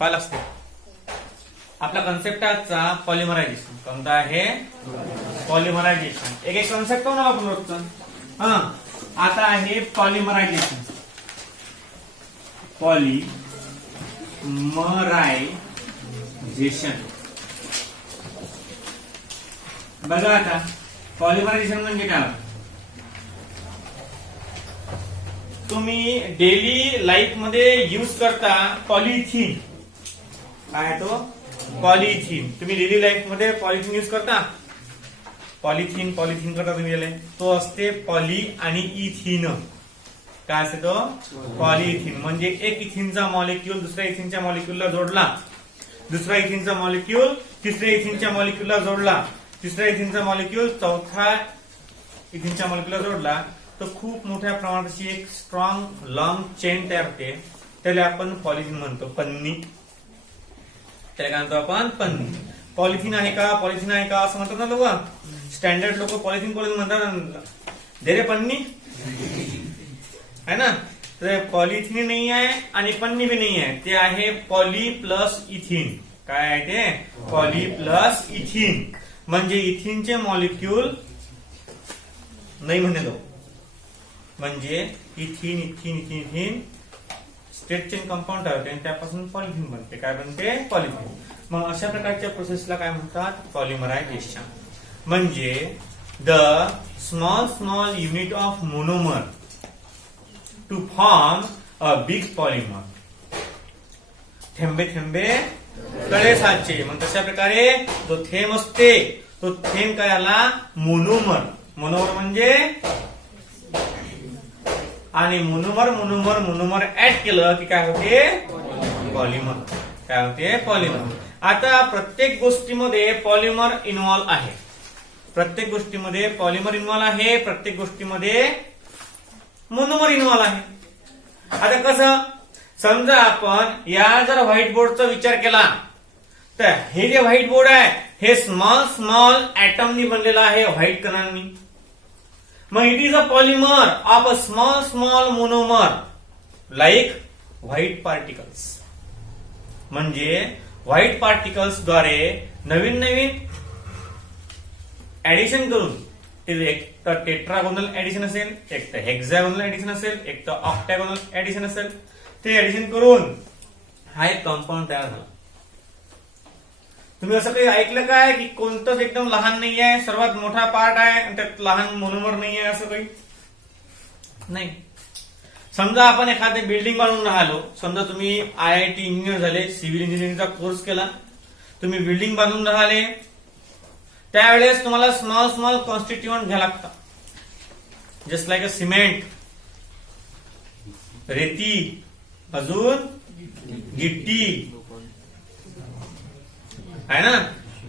पाहिलं असते. आपला कन्सेप्ट आजचा पॉलिमरायझेशन. कोणता आहे? पॉलिमरायझेशन. एक एक कन्सेप्ट कोण आपण रोजचा. आता आहे पॉलिमरायझेशन. पॉलिमरायझेशन बघा. आता पॉलिमरायझेशन म्हणजे काय? तुम्ही डेली लाईफ मध्ये युज करता पॉलिथिन. काय तो? पॉलिथिन. तुम्ही डेली लाईफ मध्ये पॉलिथिन युज करता. पॉलिथिन करता तुम्ही. तो असते पॉली आणि इथिन. काय असते तो? पॉलिथिन. म्हणजे एक इथिनचा मॉलिक्यूल दुसऱ्या इथिनच्या मॉलिक्यूलला जोडला, दुसरा इथिनचा मॉलिक्यूल तिसऱ्या इथिनच्या मॉलिक्यूलला जोडला, तिसऱ्या इथिनचा मॉलिक्यूल चौथ्या इथिनच्या मॉलिक्यूलला जोडला, तर खूप मोठ्या प्रमाणात अशी एक स्ट्रॉंग लॉंग चेन तयार होते. त्याला आपण पॉलिथिन म्हणतो. पन्नी. त्याला काय म्हणतो आपण? पन्नी. पॉलिथिन आहे का? पॉलिथिन आहे का असं म्हणतात ना लोक. स्टँडर्ड लोक पॉलिथिन म्हणतात. दे रे पन्नी आहे ना. तर पॉलिथिन नाही आहे आणि पन्नी भी नाही आहे. ते आहे पॉली प्लस इथिन. काय आहे ते? Poly plus इथिन. म्हणजे इथिनचे मॉलिक्यूल नाही म्हणणे तो. म्हणजे इथिन इथिन इथिन इथिन स्ट्रेट चेन कंपाऊंड तयार होते आणि त्यापासून पॉलिथिन बनते. काय बनते? पॉलिथिन. मग अशा प्रकारच्या प्रोसेसला काय म्हणतात? पॉलिमरायझेशन. म्हणजे the small unit of monomer to form a big polymer. थेंबे थेंबे तळे साचे. मग तशा प्रकारे जो थेंब असते तो थेंब काय आला? मोनोमर. मोनोमर म्हणजे आणि मोनोमर ऍड केलं की काय होते? पॉलिमर. काय होते? पॉलिमर. आता प्रत्येक गोष्टीमध्ये पॉलिमर इन्व्हॉल्व आहे. प्रत्येक गोष्टीमध्ये पॉलिमर इन्व्हॉल्व आहे. प्रत्येक गोष्टीमध्ये मोनोमर इन्व्हॉल्व आहे. आता कसं? समजा आपण या जर व्हाईट बोर्डचा विचार केला तर हे जे व्हाईट बोर्ड आहे हे स्मॉल ऍटमनी बनलेला आहे, व्हाईट कणांनी. मग it is a polymer of a small monomer like white particles. म्हणजे व्हाईट पार्टिकल्स द्वारे नवीन ऍडिशन करून, एक तर टेट्रागोनल ऍडिशन असेल, एक तर हेक्झॅगोनल ऍडिशन असेल, एक तर ऑक्टॅगोनल ऍडिशन असेल, ते ऍडिशन करून हा एक कंपाऊंड तयार झाला. तुम्ही असं काही ऐकलं काय की कोणतंच एकदम लहान नाही आहे, सर्वात मोठा पार्ट आहे आणि त्यात लहान मोनोमर नाही आहे, असं काही नाही. समजा आपण एखादी बिल्डिंग बांधून राहिलो. समजा तुम्ही IIT इंजिनियर झाले, सिव्हिल इंजिनिअरिंगचा कोर्स केला, तुम्ही बिल्डिंग बांधून राहिले, त्यावेळेस तुम्हाला स्मॉल कॉन्स्टिट्युएंट घ्यायला लागतात. जस्ट लाईक अ सिमेंट, रेती, अजून गिट्टी आहे ना.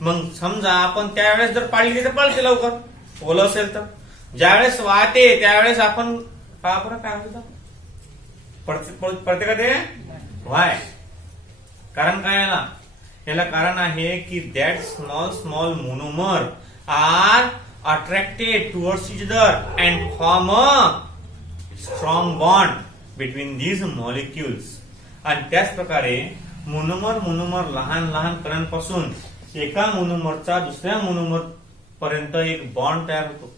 मग समजा आपण त्यावेळेस जर पाळली तर पळते लवकर, ओलं असेल तर. ज्यावेळेस वाहते त्यावेळेस आपण काय होतं? पडते का ते? व्हाय? कारण काय याला कारण आहे की that small monomer are attracted towards each other and form a strong bond between these molecules. आणि त्याच प्रकारे मोनोमर लहान कणांपासून एका मोनोमरचा दुसऱ्या मोनोमर पर्यंत एक बॉन्ड तयार होतो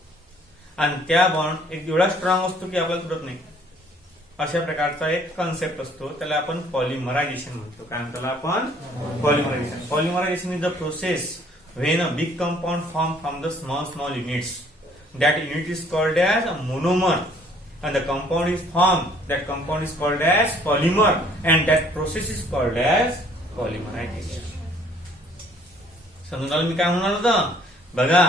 आणि त्या बॉन्ड एक एवढा स्ट्रॉंग असतो की आपल्याला तुटत नाही. अशा प्रकारचा एक कॉन्सेप्ट असतो. त्याला आपण पॉलिमरायझेशन म्हणतो. काय म्हणतो आपण? Polymerisation. Polymerisation is the process when a big compound form from the small units. That unit is called as a monomer and the compound is formed. That compound is called as polymer and that process is called as polymerization. समजून मी काय म्हणणार होतं? बघा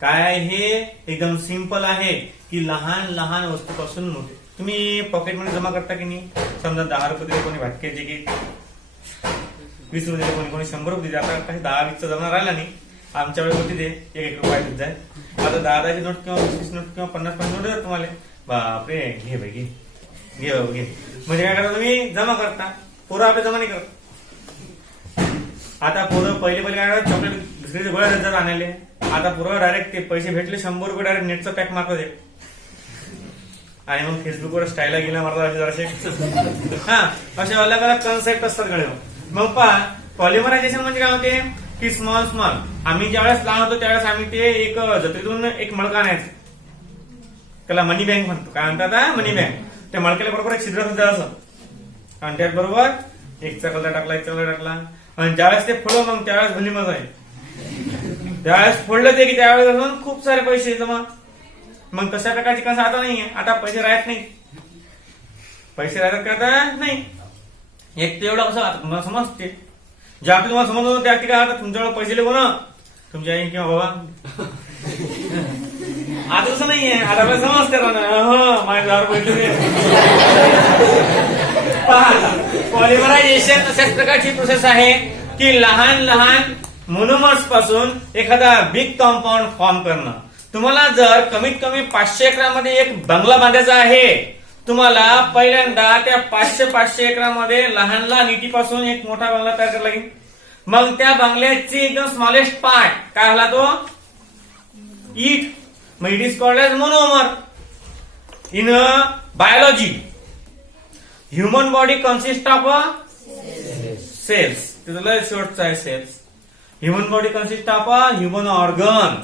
काय हे एकदम simple आहे की लहान वस्तूपासून मोठे. तुम्ही पॉकेटमध्ये जमा करता की नाही? समजा 10 रुपये दिले कोणी भाटक्याचे की 20 रुपये दिले कोणी 100 रुपये दिले. आता काही 10-20 जमा राहिला नाही. आमच्या वेळेस होती ते 1-1 रुपया देत जाय. आता 10-10ची नोट किंवा 20 नोट किंवा 50 नोट देतात तुम्हाला. बापरे, घे भाई घे. म्हणजे काय करता तुम्ही? जमा करता. पोरं आपले जमा नाही करत. आता पोरं पहिले काय करतात? चॉकलेट बिस्किटचे गोळ्या जर आणायले. आता पोरं डायरेक्ट ते पैसे भेटले 100 रुपये डायरेक्ट नेटचा पॅक मारतात आणि मग फेसबुकवर स्टाईलला गेला मारतात जराशे. हा, असे अलग अलग कॉन्सेप्ट असतात कडे. मग पहा पॉलिमरायझेशन म्हणजे काय होते की स्मॉल स्मॉल आम्ही ज्यावेळेस लहान होतो त्यावेळेस आम्ही ते एक जत्रेतून एक मडका आणायचो, त्याला मनी बँक म्हणतो. काय म्हणतात मनी बँक. त्या मडक्याला बरोबर एक छिद्र सुद्धा असं आणि त्यात बरोबर एक चकला टाकला एक चकला टाकला आणि ज्यावेळेस ते फोडलं मग त्यावेळेस भली मजा आहे. त्यावेळेस फोडलं ते की त्यावेळेस अजून खूप सारे पैसे जमा. मग तशा प्रकारची कसं आता नाहीये. आता पैसे राहत नाही. पैसे राहतात का आता नाही. एक तर एवढं कसं आता तुम्हाला समजते ज्या तुम्हाला समजत होतं त्या काय आता तुमच्याकडे पैसे लिहू ना तुमची आई किंवा बाबा. आता तसं नाहीये. आता आपल्याला समजते माझ्या पॉलिमरायझेशन अशाच प्रकारची प्रोसेस आहे की लहान लहान मोनोमर्स पासून एखादा बिग कंपाऊंड फॉर्म करणं. तुम्हाला जर कमीत कमी 500 एकरामध्ये एक बंगला बांधायचा आहे, तुम्हाला पहिल्यांदा त्या 500 एकरामध्ये लहान लहान इटीपासून एक मोठा बंगला तयार करावा लागेल. मग त्या बंगल्याची एकदम स्मॉलेस्ट पार्ट काय झाला तो ईट. मग it is called as monomer. In biology human body consist of cells. तिथलं शेवटचं आहे cells. Human body consist of human organ.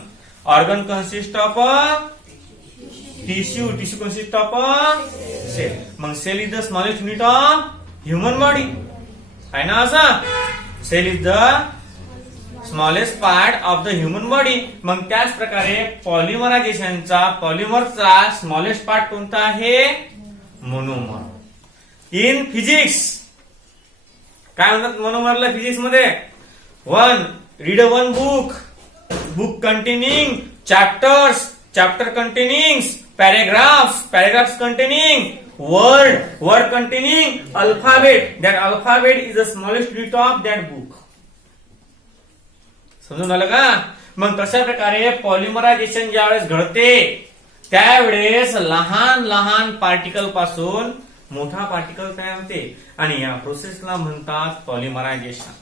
Organ consist of tissue. Tissue consist of cell. मग cell is the smallest unit of human body आहे ना. असं cell is the smallest part of the human body. मग त्याच प्रकारे पॉलिमरायझेशनचा पॉलिमरचा smallest part कोणता आहे monomer. In physics काय म्हणतात मोनोमरला फिजिक्स मध्ये read one book containing chapters, chapter containing paragraphs containing word containing alphabet. That alphabet is the smallest unit of that book. समजून आलं का. मग तशा प्रकारे पॉलिमरायझेशन ज्यावेळेस घडते त्यावेळेस लहान लहान पार्टिकल पासून मोठा पार्टिकल तयार होते आणि या प्रोसेसला म्हणतात पॉलिमरायझेशन.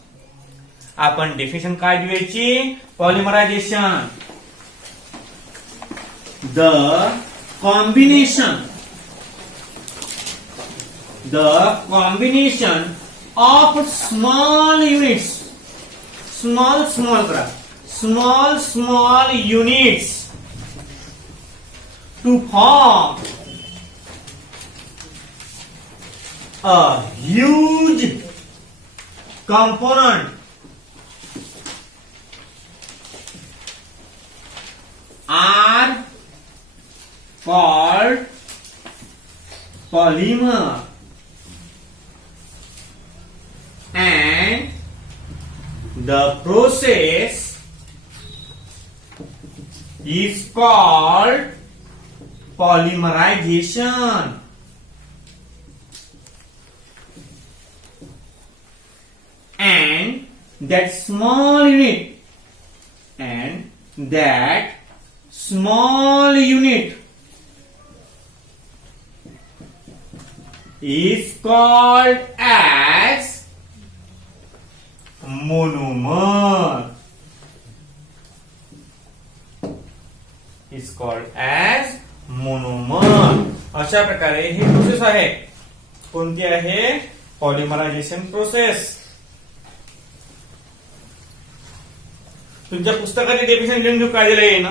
आपण डेफिनेशन काय द्यायची. पॉलिमरायझेशन the combination of small units, small units to form a huge component are called polymer, and the process is called polymerization. And that small unit is called as monomer. Is called as monomer. अशा प्रकारे ही process आहे. कोणती आहे पॉलिमरायझेशन process. तुमच्या पुस्तकाचे definition लिहून देऊ काय दिलंय ना.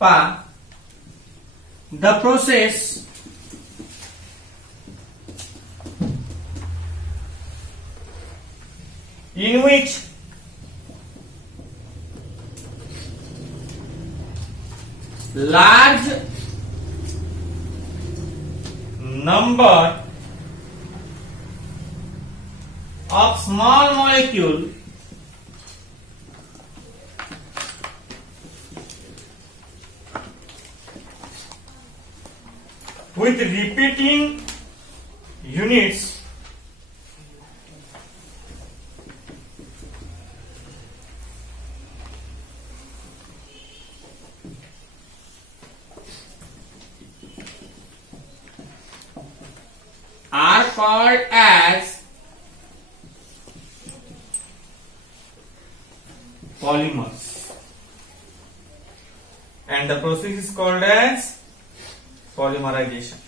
पहा the process in which large number of small molecule with repeating units are called as polymers, and the process is called as polymerization.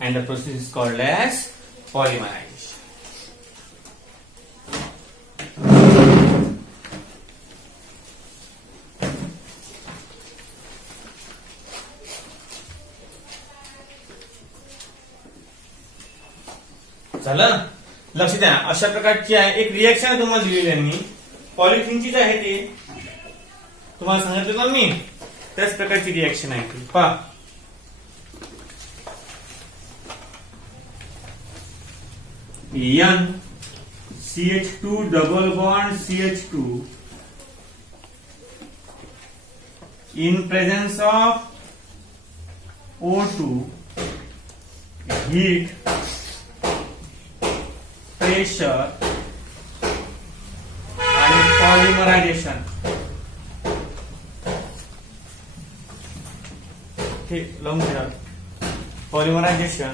and the process is called as polymerization. झालं. लक्ष द्या, अशा प्रकारची आहे एक रिएक्शन तुम्हाला दिलेली यांनी पॉलिथिनचीच आहे ते तुम्हाला सांगितलं ना मी त्याच प्रकारची रिएक्शन आहे ती पहा. N CH2 double bond CH2 in presence of O2 heat pressure आणि पॉलिमरायझेशन हे लावून घ्या. Polymerization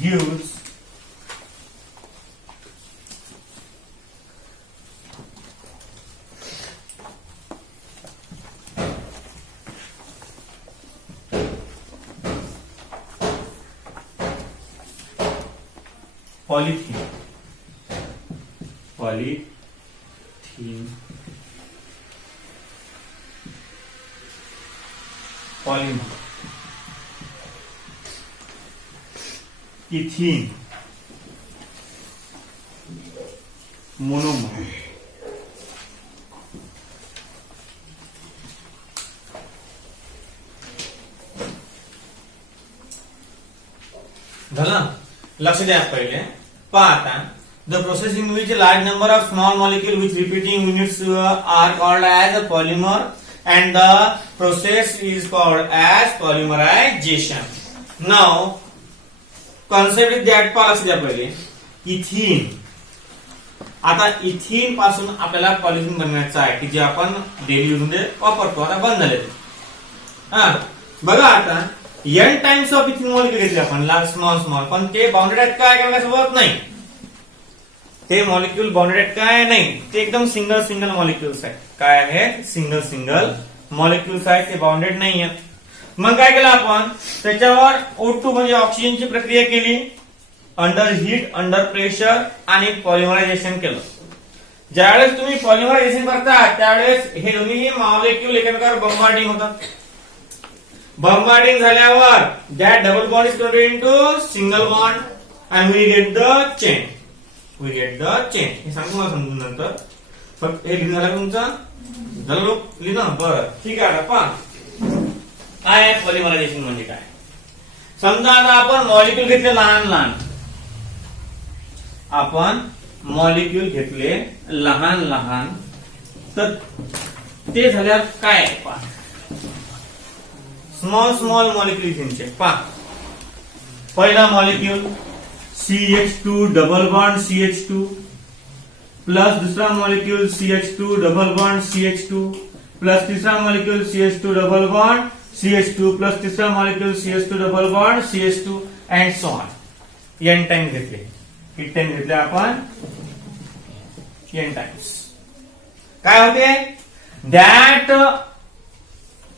gives polythene polymer ethene monomer झालं. लक्ष द्या पहिले पहा आता the process in which large number of small molecule which repeating units are called as a polymer and the process is called as polymerization. Now concept is that पहा. लक्ष द्या पहिले इथीन. आता इथीन पासून आपल्याला पॉलिथिन बनवायचं आहे की जे आपण डेली यूज मध्ये वापरतो. आता बंद झाले हा बघा. आता n times of ethene molecule घेतले आपण लार्ज स्मॉल स्मॉल पण ते बाउंडेड आहेत काय एकमेकांसोबत नाही. ते मॉलिक्यूल बाउंडेड आहेत काय नाही. ते एकदम सिंगल सिंगल मॉलिक्यूल्स आहेत. काय आहेत सिंगल सिंगल मॉलिक्यूल्स आहेत. ते बाउंडेड नाही आहेत. मग काय केलं आपण त्याच्यावर O2 म्हणजे ऑक्सिजनची प्रक्रिया केली अंडर हीट अंडर प्रेशर आणि पॉलिमरायझेशन केलं. ज्यावेळेस तुम्ही पॉलिमरायझेशन करता त्यावेळेस हे दोन्ही मॉलिक्यूल एकमेकांवर बॉम्बार्डिंग होतात. बॉम्बार्डिंग झाल्यावर that double bond is converted into single bond and we get the chain. हे सांगू मला समजून नंतर. फक्त हे लिहिलं झालं तुमचं झालं लोक लिहिलं बरं ठीक आहे. आता पहा काय आहे पॉलिमरायझेशन म्हणजे काय. समजा आता आपण मॉलिक्यूल घेतले लहान लहान. आपण मॉलिक्यूल घेतले लहान लहान तर ते झाल्यावर काय पहा स्मॉल स्मॉल मॉलिक्यूल इथेनचे पहा. पहिला molecule CH2 double bond CH2 plus दूसरा molecule CH2 double bond CH2 plus तीसरा molecule CH2 double bond CH2 plus तीसरा molecule CH2 double bond CH2 and so on. n time घेतले. किती time घेतले आपण n टाइम्स. काय होते that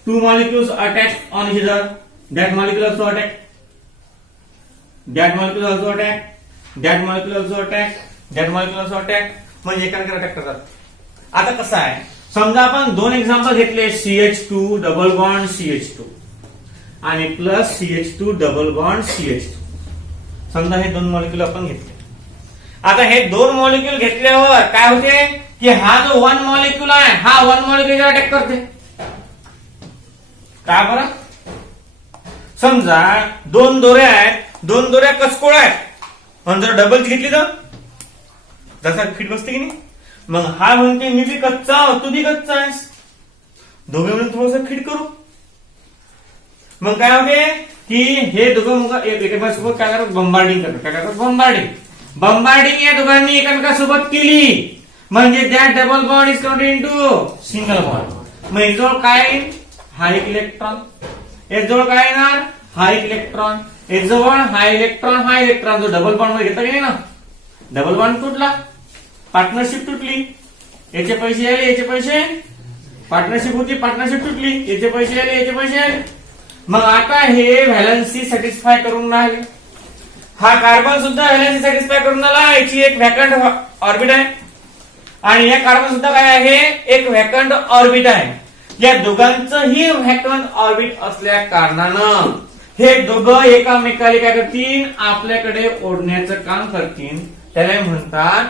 two molecules attack on each other. That molecule also attack. That molecule also attack. That molecule also attack. That molecule also attack. म्हणजे एकांकडे attack करतात. आता कसं आहे समजा आपण दोन एक्झाम्पल घेतले CH2 डबल बॉन्ड CH2 आणि plus CH2 double bond CH2. समजा हे दोन मॉलिक्यूल आपण घेतले. आता हे दोन मॉलिक्यूल घेतल्यावर काय होते की हा जो वन मॉलिक्यूल आहे हा वन मॉलिक्यूल अटॅक करते. का बरं समजा दोन दोऱ्या आहेत. दोन दोऱ्या कसकोळ आहेत पण जर डबल घेतली तर जसा फिट बसते की नाही. मग हा म्हणते मी बी कच्चा तू बी कच्चा आहेस दोघे मिळून थोडस फिट करू. मग काय होते की हे दोघं एकमेकांसोबत काय करतात बॉम्बार्डिंग करतात. काय करतात बॉम्बार्डिंग या दोघांनी एकमेकांसोबत केली म्हणजे that double bond is converted into single bond. मग याजवळ काय हा एक इलेक्ट्रॉन. याजवळ काय येणार हा एक इलेक्ट्रॉन. याजवळ हा इलेक्ट्रॉन जो डबल बॉन्ड मध्ये घेतला की नाही ना डबल बॉन्ड तुटला पार्टनरशिप तुटली. याचे पैसे आले, याचे पैसे पार्टनरशिप होती, पार्टनरशिप तुटली, याचे पैसे आले, याचे पैसे आले. मग आता हे व्हॅलन्सी सॅटिस्फाय करून राहिले. हा कार्बन सुद्धा व्हॅलन्सी सॅटिस्फाय करून आला. याची एक व्हॅकंट ऑर्बिट आहे आणि या कार्बन सुद्धा काय आहे, एक व्हॅकंट ऑर्बिट आहे. या दोघांचंही व्हॅकंट ऑर्बिट असल्या कारणानं हे दोघं एकामेकाला काय करतील, आपल्याकडे ओढण्याचं काम करतील. त्याला म्हणतात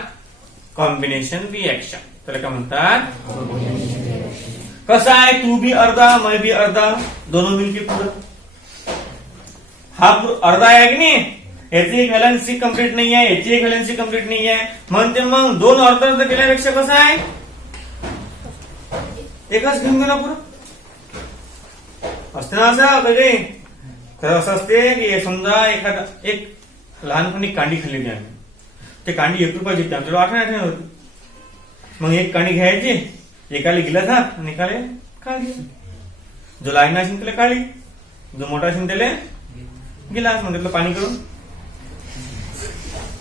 कॉम्बिनेशन रिएक्शन. त्याला काय म्हणतात, कसं आहे, तू भी अर्धा मैं भी अर्धा, दोनों मिलके पूरा. हा अर्धा आहे की नाही, याची एक व्हॅलन्सी कंप्लीट नाही आहे, याची एक व्हॅलन्सी कंप्लीट नाही आहे. म्हणते मग दोन अर्ध अर्ध केल्यापेक्षा कसं आहे, एकच घेऊन गेला पुरं. असते ना असं कधी. खरं असं असते की समजा एखादा एक लहानपणी कांडी खाल्ली आम्ही, ते कांडी 1 रुपयाची होती, आमच्याकडे 8 होती. मग एक कांडी घ्यायची, एकाला गिलास हात आणि एकाला काळी. जो लहान असेल त्याला काळी, जो मोठा असेल त्याला गिलास. मग त्यातलं पाणी करून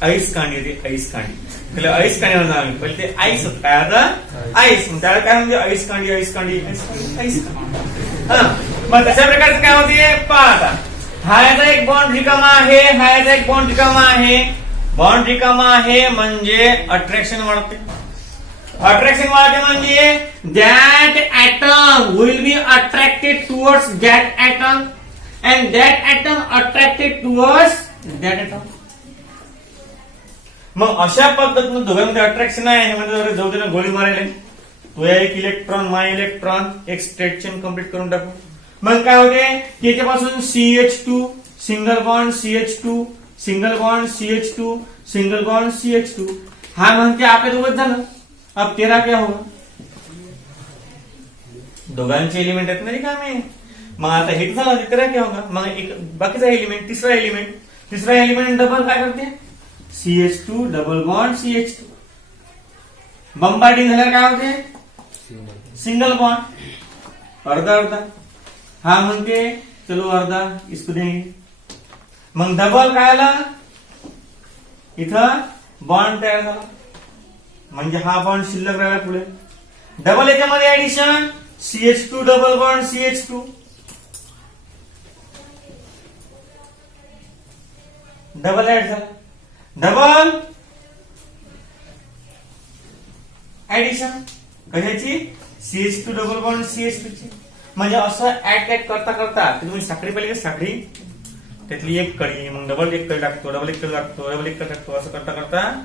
आईस कांडी होती, आईस कांडी. त्याला आईस कांडी म्हणतो आम्ही. पहिले ते आईस होत, काय आता आईस. मग त्याला काय म्हणजे आईस कांडी, आईस कांडी, आईस कांडी, आईस कांडी. हा, मग तशा प्रकारचं काय होते पहा आता. हा याचा एक बॉन्ड रिकामा आहे, हा याचा एक बॉन्ड रिकामा आहे. बॉन्ड रिकामा आहे म्हणजे अट्रॅक्शन वाढते. अट्रॅक्शन वाढते म्हणजे that atom will be attracted towards that atom and that atom attracted towards that atom. मग अशा पद्धतीने दोघांमध्ये अट्रॅक्शन आहे. हे म्हणजे जाऊ दे ना, गोळी मारायला. तो एक इलेक्ट्रॉन, माय इलेक्ट्रॉन, एक स्ट्रेट चेन कम्प्लीट करून टाकू. मग काय होते, याच्यापासून CH2 single bond CH2 single bond CH2 single bond CH2. हा म्हणते आपल्या दोघं झालं. अब 13 क्या होगा, दोघांचे एलिमेंट आहेत ना रिकामे. मग आता हे झालं 13 क्या होगा. मग एक बाकीचा एलिमेंट, तिसरा एलिमेंट डबल काय करते, CH2 double bond CH2. Bombarding झाल्यावर काय होते, सिंगल बॉन्ड, अर्धा अर्धा. हा म्हणते चलो अर्धा इसको देंगे. मग डबल काय आला, इथं बॉन्ड तयार झाला म्हणजे हा बॉन्ड शिल्लक राहिला पुढे. डबल याच्यामध्ये addition CH2 double bond CH2. Double add झाला, डबल ऍडिशन कशाची, CH2 डबल बॉन्ड CH2 ची. म्हणजे असं ऍड करता करता तुम्ही साखळी पाहिली, साखळी त्यातली एक कडी, मग डबल एक कडी टाकतो, डबल एक कडी टाकतो, डबल एक कडी टाकतो, असं करता करता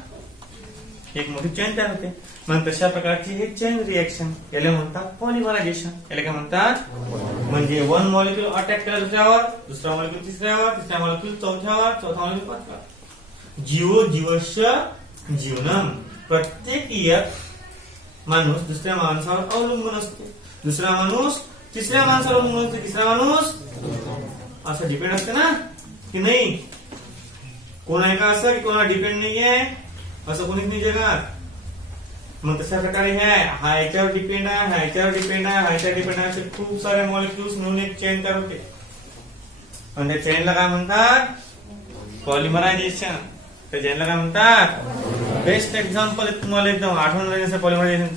एक मोठी चेन तयार होते. मग तशा प्रकारची हे चेन रिएक्शन, याला म्हणतात पॉलिमरायझेशन. याला काय म्हणतात, म्हणजे वन मॉलिक्यूल अटॅक केला दुसऱ्यावर, दुसरा मॉलिक्यूल तिसऱ्यावर, तिसऱ्या मॉलिक्यूल चौथ्यावर, चौथा मॉलिक्यूल पाचव्यावर. जीवो जीवस्य जीवनम. प्रत्येक एक माणूस दुसऱ्या माणसावर अवलंबून असतो, दुसरा माणूस तिसऱ्या माणसावर अवलंबून असतो, तिसरा माणूस असं डिपेंड असते ना की नाही. कोण आहे का असं की कोणाला डिपेंड नाहीये, असं कोणीच नाही जगात. मग तशा प्रकारे हा याच्यावर डिपेंड आहे, हा याच्यावर डिपेंड आहे, हा याच्यावर डिपेंड आहे, असे खूप सारे मॉलिक्युल्स मिळून एक चेन तयार होते. आणि त्या चेनला काय म्हणतात, पॉलिमरायझेशन. त्या चेनला काय म्हणतात, बेस्ट एक्झाम्पल तुम्हाला एकदम आठवण राहिलं पॉलिमरायझेशन.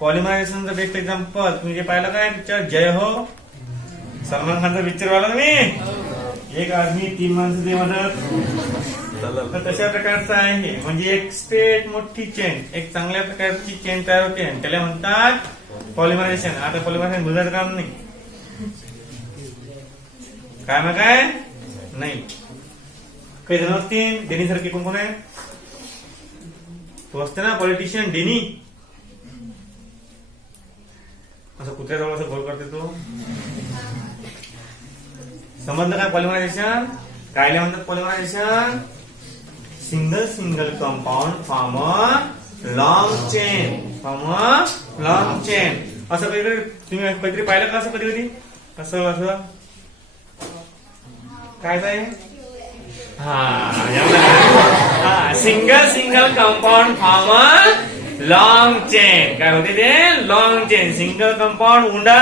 पॉलिमरायझेशनचं बेस्ट एक्झाम्पल तुम्ही जे पाहिलं काय पिक्चर जय हो, सलमान खानचा पिक्चर पाहिला तुम्ही, एक आदमी 3 माणसं दे मदत. तर तशा प्रकारचं आहे हे. म्हणजे एक स्ट्रेट मोठी चेन, एक चांगल्या प्रकारची चेन तयार होते आणि त्याला म्हणतात पॉलिमरायझेशन. आता पॉलिमरायझेशन बुजायचं काम नाही, काय मग काय नाही. काही जण असतील डेनी सारखे, कोण कोण आहे तो असते ना पॉलिटिशियन डेनी, असं कुत्र्याजवळ असं गोल करते तो. समजलं काय पॉलिमरायझेशन कायला म्हणतात. Polymerisation single single compound form a long chain, form a long chain. असं कधीतरी तुम्ही कधीतरी पाहिलं का असं, कधी कधी असं असं काय आहे, हा single single compound form a long chain. काय होते ते, लॉंग चेन. सिंगल कंपाऊंड उंडा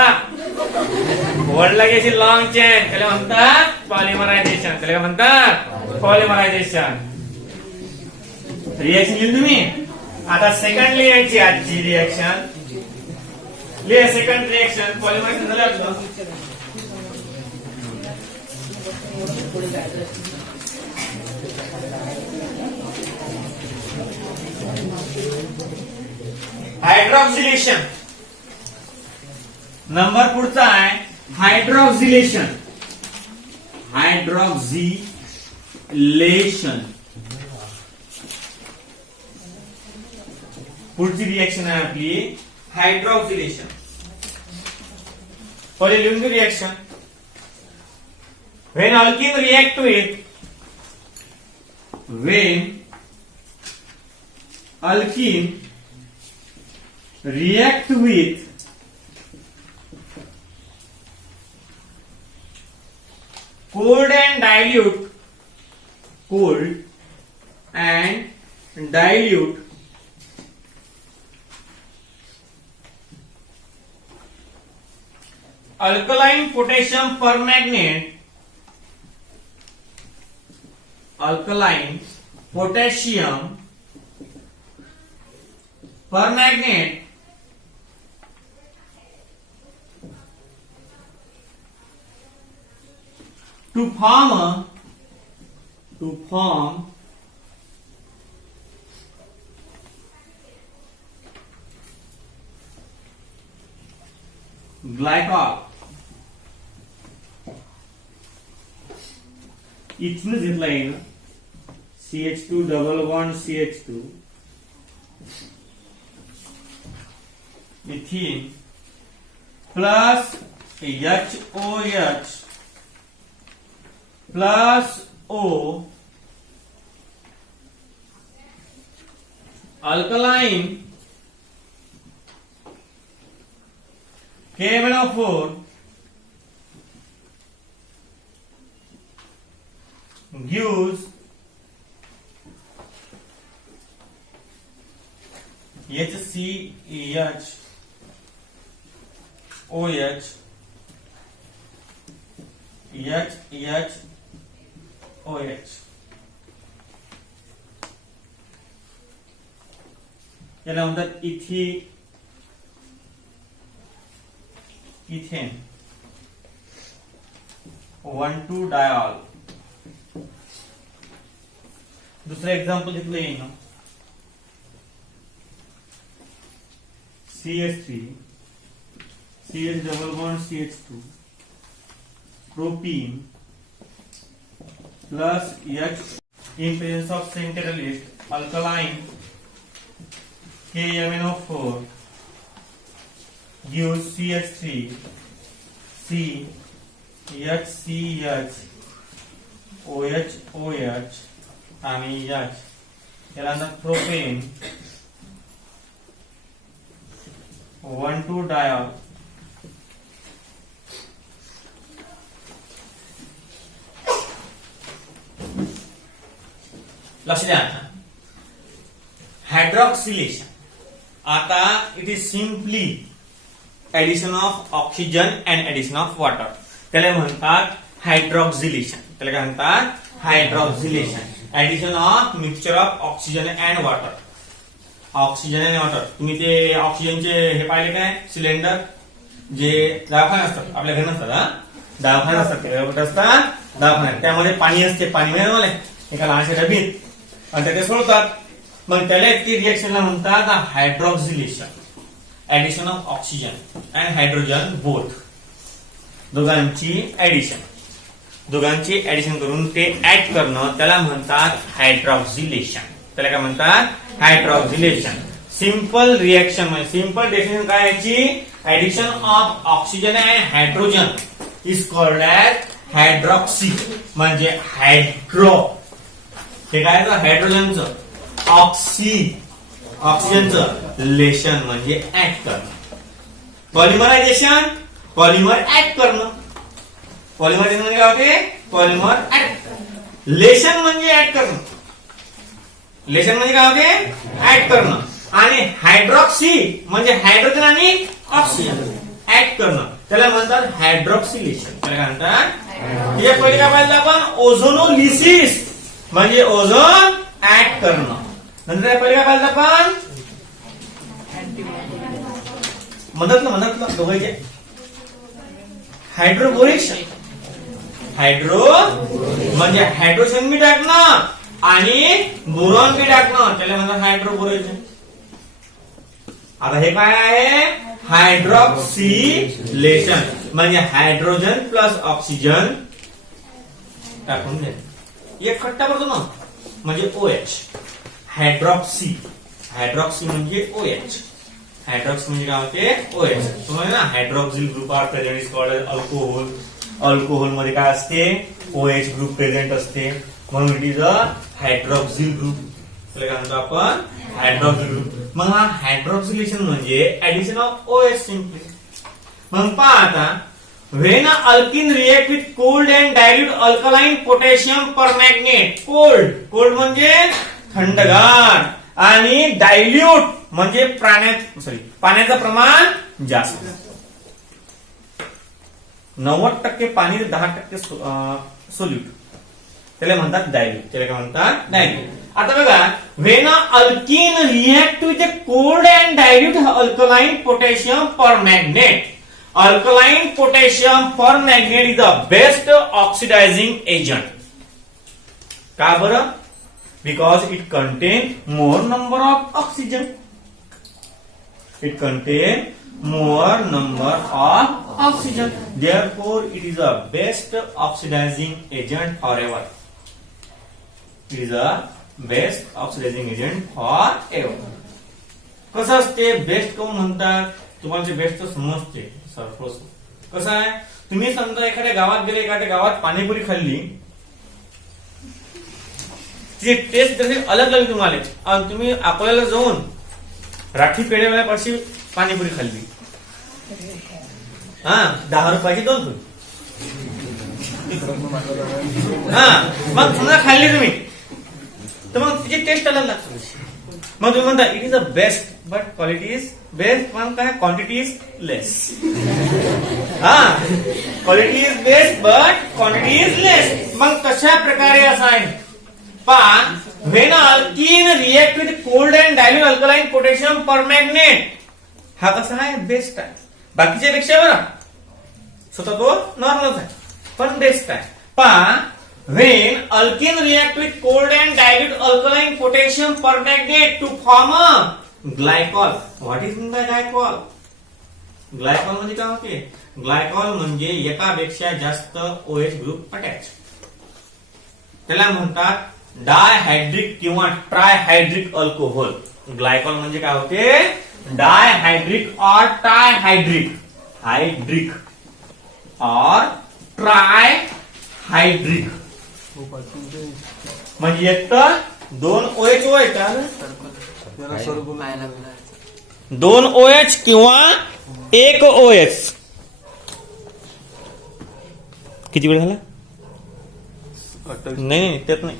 वडला की अशी लॉंग चेन, त्याला म्हणतात पॉलिमरायझेशन. त्याला काय म्हणतात, पॉलिमरायझेशन. रिएक्शन लिहिली तुम्ही, आता सेकंड लिहायची आजची रिएक्शन. लिहा सेकंड रिएक्शन. पॉलिमरायझेशन झालं आपलं. हायड्रॉक्सिलेशन. नंबर पुढचा आहे हायड्रॉक्सिलेशन. हायड्रॉक्सिलेशन पुढची रिएक्शन आहे आपली हायड्रॉक्सिलेशन. पहिले लिहून घेऊ reaction. When alkyne react with cold and dilute alkaline potassium permanganate to form glycol. इथनं घेतला येईल CH2 double bond CH2 ethene plus HOH plus O alkaline KMnO4 gives HCH OH OH. याला म्हणतात इथेन 1,2-डायॉल. दुसरं example घेतलं येईल CH3 CH double bond CH2 propene plus H in presence of centralist alkaline KMnO4 gives CH3 CHCH OH आणि H याला propane 1,2-डायॉल. लक्ष द्या. Hydroxylation आता it is simply addition of oxygen and addition of water. त्याला म्हणतात hydroxylation. त्याला काय म्हणतात hydroxylation. Addition of mixture of oxygen and water. Oxygen and water. तुम्ही ते ऑक्सिजनचे हे पाहिले काय सिलेंडर जे दवाखाने असतात आपल्या घरी नसतात. दवाखाने असतात ते कुठे असतात दवाखान्यात. त्यामध्ये पाणी असते. पाणी मिळाले एका लहानशा डबीत आणि ते सोडतात. मग त्याला ती रिएक्शनला म्हणतात hydroxylation. Addition of oxygen and hydrogen both. दोघांची ऍडिशन करून ते ऍड करणं त्याला म्हणतात हायड्रॉक्सिलेशन. त्याला काय म्हणतात हायड्रॉक्सिलेशन. सिंपल रिएक्शन म्हणजे सिंपल डेफिनेशन काय याची addition of oxygen and hydrogen is called as hydroxy म्हणजे हायड्रो. हे काय हायड्रोजनचं ऑक्सिजनचं लेशन म्हणजे ऍड करणं. पॉलिमरायझेशन पॉलिमर ऍड करणं. पॉलिमरायझेशन म्हणजे काय होते पॉलिमर ऍड. लेशन म्हणजे ऍड करणं. लेशन म्हणजे काय होते ऍड करणं. आणि हायड्रॉक्सी म्हणजे हायड्रोजन आणि ऑक्सिजन ऍड करणं त्याला म्हणतात हायड्रॉक्सिलेशन. त्याला काय म्हणतात. हे पहिले काय पाहिजे आपण ओझोनोलिसिस म्हणजे ओझोन ऍड करणं. नंतर पहिले काय पाहिजे आपण मदतलं दोघांचे हायड्रोबोरिक हायड्रो म्हणजे हायड्रोजन बी टाकणं आणि बोरॉन बी टाकणं त्याला म्हणतात हायड्रोबोरेशन. आता हे काय आहे हायड्रॉक्सिलेशन म्हणजे हायड्रोजन प्लस ऑक्सिजन टाकून द्या एक खट्टा पडतो ना म्हणजे OH. हायड्रॉक्सी म्हणजे OH. हायड्रॉक्सी म्हणजे काय होते OH. तुम्हाला ना hydroxyl group are present is called alcohol. Alcohol मध्ये काय असते OH ग्रुप प्रेझेंट असते म्हणून it is a hydroxyl group. काय म्हणतो आपण हायड्रॉक्सिल ग्रुप. मग हा हायड्रॉक्सिलेशन म्हणजे ऍडिशन ऑफ OH सिम्पली. मग पहा आता when alkene react with cold and dilute alkaline potassium permanganate. Cold म्हणजे थंडगार आणि डायल्यूट म्हणजे पाण्याचं प्रमाण जास्त. 90% पाणी 10% सोल्यूट त्याला म्हणतात डायल्यूट. त्याला काय म्हणतात डायल्यूट. आता बघा when alkene react with cold and dilute alkaline potassium permanganate. Alkaline potassium permanganate is the best oxidising agent. का बरं? Because it contains more number of oxygen. It contains more number of oxygen. Therefore, it is the best oxidizing agent forever. It is the best oxidizing agent forever. कसं असते best कोण म्हणतात तुम्हाला ते best समजते सरफोस. कसं आहे तुम्ही समजा एखाद्या गावात गेले एखाद्या गावात पाणीपुरी खाल्ली ती टेस्ट जशी अलग तुम्हाला आणि तुम्ही अकोल्याला जाऊन राठी पेढेवाल्यापाशी पाणीपुरी खाल्ली 10 रुपयाची 2 फुल. मग समजा खाल्ली तुम्ही तर मग तिची टेस्ट अलग लागते. मग तुम्ही म्हणता it is a best but quality is best पण काय quantity is less. Quality is best but quantity is less. मग कशा प्रकारे असं आहे when alkene react with cold and dilute alkaline potassium permanganate. हा कसा आहे बेस्ट आहे बाकीच्या पेक्षा बरं. स्वतः तो नॉर्मल आहे पण बेस्ट आहे. When alkene react with cold and dilute alkaline potassium permanganate to form a glycol. What is the glycol? Glycol म्हणजे काय होते? ग्लायकॉल म्हणजे एकापेक्षा जास्त OH ग्रुप अटॅच. त्याला म्हणतात डायहायड्रिक किंवा ट्रायहायड्रिक अल्कोहोल. ग्लायकॉल म्हणजे काय होते डायहायड्रिक और ट्रायहायड्रिक हायड्रिक और ट्रायहायड्रिक म्हणजे एक तर 2 OH दोन OH किंवा 1 OH. किती वेळ झाला? नाही त्यात नाही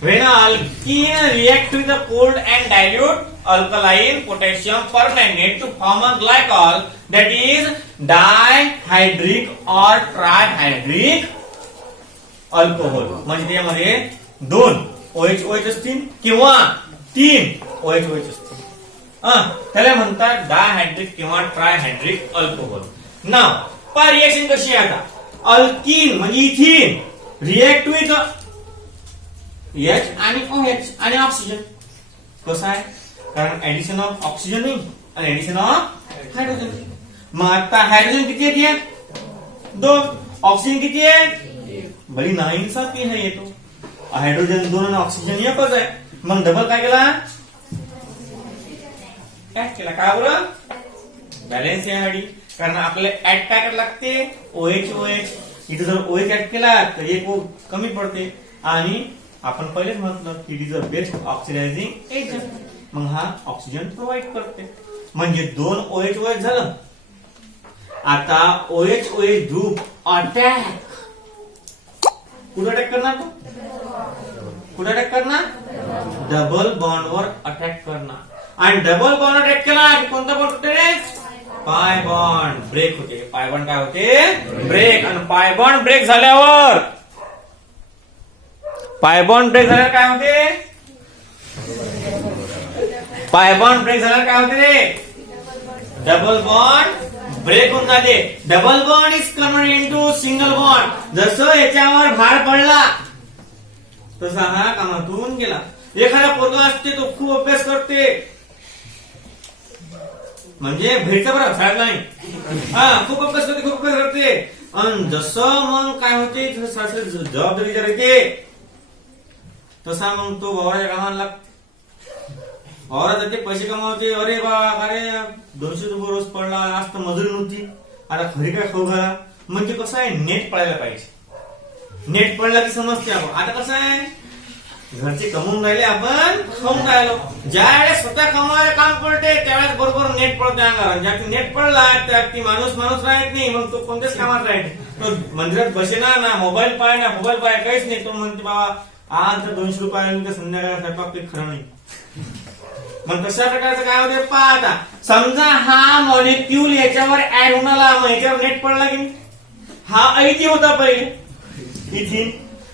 When alkene react with the cold and dilute alkaline potassium permanganate to form a glycol that is dihydric or trihydric alcohol. म्हणजे त्यामध्ये 2 OH असतील किंवा 3 OH असतील त्याला म्हणतात डायहायड्रिक किंवा ट्रायहायड्रिक अल्कोहोल. नाव रिएक्शन कशी आहे आता अल्कीन म्हणजे इथिन रिएक्ट विथ H आणि OH आणि ऑक्सिजन. कसं आहे कारण ऍडिशन ऑफ ऑक्सिजन नाही आणि ऍडिशन ऑफ हायड्रोजन. मग आता हायड्रोजन किती येते 2 ऑक्सिजन किती आहे भली नाइंसाफी नाही येतो. हायड्रोजन 2 आणि ऑक्सिजन एकच आहे. मग डबल काय केला ऍड केला. का बरं बॅलन्स यासाठी कारण आपल्याला ऍड काय करायला लागते OH. इथे जर OH ऍड केला तर एक कमी पडते आणि आपण पहिलेच म्हटलं की it is a best oxidising agent. मग हा ऑक्सिजन प्रोव्हाइड करते म्हणजे 2 OH झालं. आता OH ग्रुप अटॅक कुठे अटॅक करणार कुठे अटॅक करणार डबल बॉन्डवर अटॅक करणार आणि डबल बॉन्ड अटॅक केला कोणता बॉन्ड पाय बॉन्ड ब्रेक होते. पाय बॉन्ड काय होते ब्रेक. आणि पाय बॉन्ड ब्रेक झाल्यावर काय होते पाय बॉन्ड ब्रेक झाल्यावर काय होते रे? डबल बॉन्ड ब्रेक होऊन जाते. Double bond is converted into single bond. जसं याच्यावर भार पडला तसा हा कामातून गेला. एखादा पोरगा असते तो खूप अभ्यास करते, म्हणजे भेटचा बरं शाळेतला नाही, खूप अभ्यास करते, खूप अभ्यास करते. आणि जसं मग काय होते, जबाबदारी जर येते तसा मग तो भावाच्या कामाला लागतो. वावरात जाते, पैसे कमावते. अरे बा, अरे 200 रुपये रोज पडला, आज तर मजुरी नव्हती, आता खरी काय खाऊ घाला. म्हणजे कसं आहे, नेट पडायला पाहिजे. नेट पडला की समजते आपण. आता कसं आहे, घरचे कमवून राहिले, आपण खाऊन राहिलो. ज्या वेळेस स्वतः कमवायला काम पडते त्यावेळेस बरोबर नेट पडते अंगावर. ज्या नेट पडला त्या ती माणूस राहत नाही, मग तो कोणत्याच कामात राहते. तो मंदिरात बसेना, ना मोबाईल पाय, ना मोबाईल पाय, काहीच नाही. तो म्हणते बाबा आज तर 200 रुपये संध्याकाळी स्वयंपाक ते खरं नाही. मग कशा प्रकारचं काय होते पहा. आता समजा हा मॉलिक्यूल याच्यावर ऍड होणारा, मग याच्यावर नेट पडला की नाही. हा इथे होता पहिले इथिन.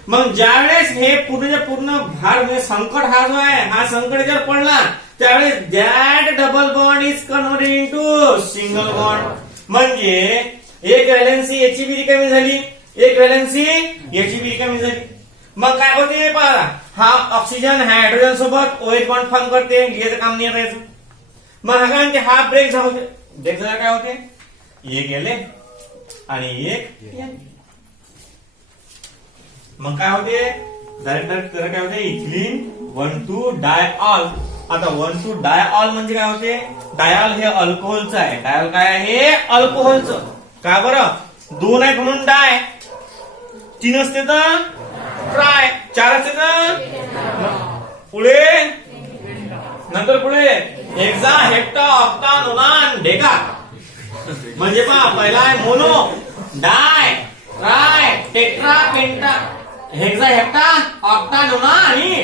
मग ज्यावेळेस हे पूर्ण भार म्हणजे संकट हा जो आहे, हा संकट याच्यावर पडला त्यावेळेस that double bond is converted into single bond. म्हणजे एक व्हॅलेन्सी याची बी रिकामी झाली, एक व्हॅलेन्सी याची बी रिकामी झाली. मग काय होते पहा, हा ऑक्सिजन हायड्रोजन सोबत OH बॉन्ड फॉर्म करते, याचं काम नाही करायचं. मग हा ब्रेक झाला, ब्रेक झाला काय होते, एक गेले आणि एक गेले. मग काय होते, डायरेक्ट काय होते, इथिलीन 1,2 डायऑल. आता 1,2 डायऑल म्हणजे काय होते, डायऑल हे अल्कोहोलचं आहे. डायऑल काय आहे, अल्कोहोलचं. का बरं, 2 आहे म्हणून डाय, 3 असते तर ट्राय, 4 असते तर पुढे, नंतर पुढे हेक्सा, हेप्टा, ऑक्टा, नोनान, डेका. म्हणजे पहा, पहिला आहे मोनो, डाय, ट्राय, टेट्रा, पेंटा, हेक्सा, हेप्टा, ऑक्टा, नोना आणि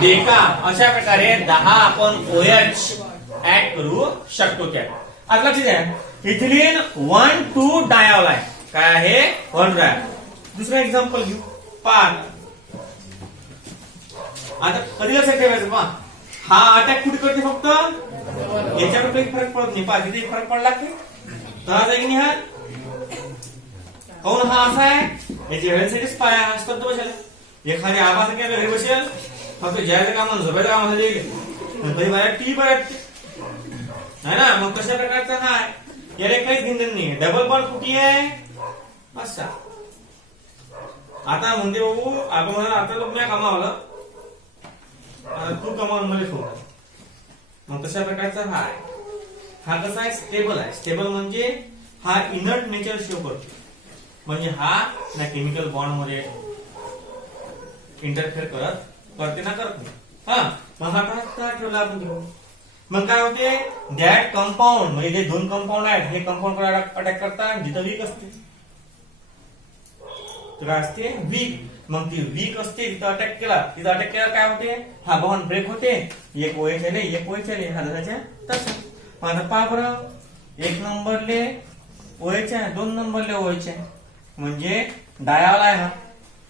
डेका. अशा प्रकारे 10 आपण OH ऍड करू शकतो. त्या आता लक्षात घ्या, इथिलीन 1,2 डायऑल आहे. काय आहे, 1 डायऑल. दुसरं एक्झाम्पल घेऊ पहा. आता कधी लक्षात ठेवायचं पहा, हा अटॅक कुठे करते, फक्त याच्यावर काही फरक पडत नाही. पहा तिथे फरक पडला की तसाच आहे की नाही. हा काऊन हा असा आहे, याची व्हॅलेन्सीच पाय असतात बसेल. एखादी आवाज घरी बसेल, फक्त ज्याचं काम झोपायचं काम कधी बाहेर टी बाहेर आहे ना. मग कशा प्रकारचा हा आहे, याला काहीच घेणं नाही. डबल बॉन्ड कुठे आहे, असा. आता म्हणते बाबू, आपण म्हणा आता लोक नाही कमावलं, तू कमावून मला ठेवू. मग तशा प्रकारचा हा आहे. हा कसा आहे, स्टेबल आहे. स्टेबल म्हणजे हा इनर्ट नेचर शो करतो. म्हणजे हा ना केमिकल बॉन्ड मध्ये इंटरफेअर करते ना करत नाही. मग हा काय ठेवला आपण घेऊन. मग काय होते, दॅट कंपाऊंड म्हणजे जे 2 कंपाऊंड आहेत, हे कंपाऊंड अटॅक करतात जिथं वीक असते. काय असते, वीक. मग ती वीक असते, तिथं अटॅक केला काय होते, हा बॉन्ड ब्रेक होते. एक OH आले, एक OH आले, हा जसाच्या तसा. आता पहा बरं, 1 नंबरले OH आहे, 2 नंबरले OH आहे. म्हणजे डायऑल आहे हा,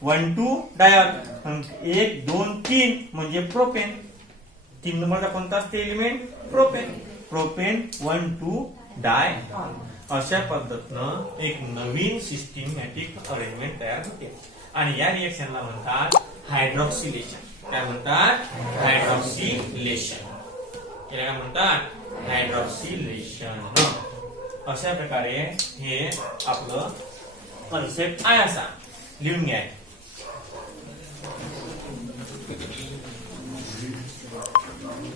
1,2 डायऑल. 1, 2, 3 म्हणजे प्रोपेन. 3 नंबरचा कोणता असते एलिमेंट, प्रोपेन. प्रोपेन 1,2 डायऑल. अशा पद्धतीनं एक नवीन सिस्टमॅटिक अरेंजमेंट तयार होते. आणि या रिएक्शनला म्हणतात हायड्रॉक्सिलेशन. काय म्हणतात, हायड्रॉक्सिलेशन. याला काय म्हणतात, हायड्रॉक्सिलेशन. अशा प्रकारे हे आपलं कन्सेप्ट आहे. असा लिहून घ्या.